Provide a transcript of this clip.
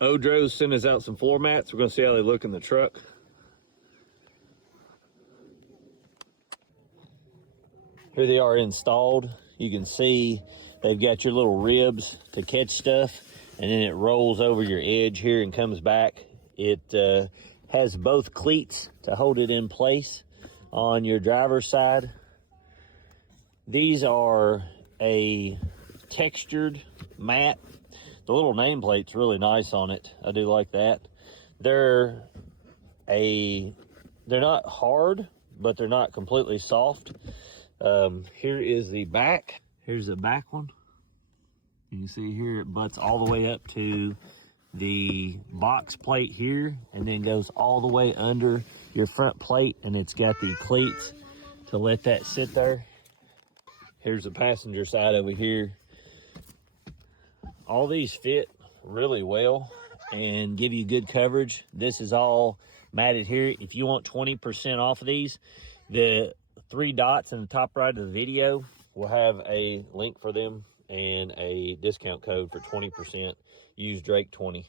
OEDRO sent us out some floor mats. We're gonna see how they look in the truck. Here they are installed. You can see they've got your little ribs to catch stuff, and then it rolls over your edge here and comes back. It has both cleats to hold it in place on your driver's side. These are a textured mat. The little nameplate's really nice on it. I do like that. They're not hard, but they're not completely soft. Here is the back. Here's the back one. You can see here it butts all the way up to the box plate here, and then goes all the way under your front plate, and it's got the cleats to let that sit there. Here's the passenger side over here. All these fit really well and give you good coverage. This is all matted here. If you want 20% off of these, the 3 dots in the top right of the video will have a link for them and a discount code for 20%. Use Drake20.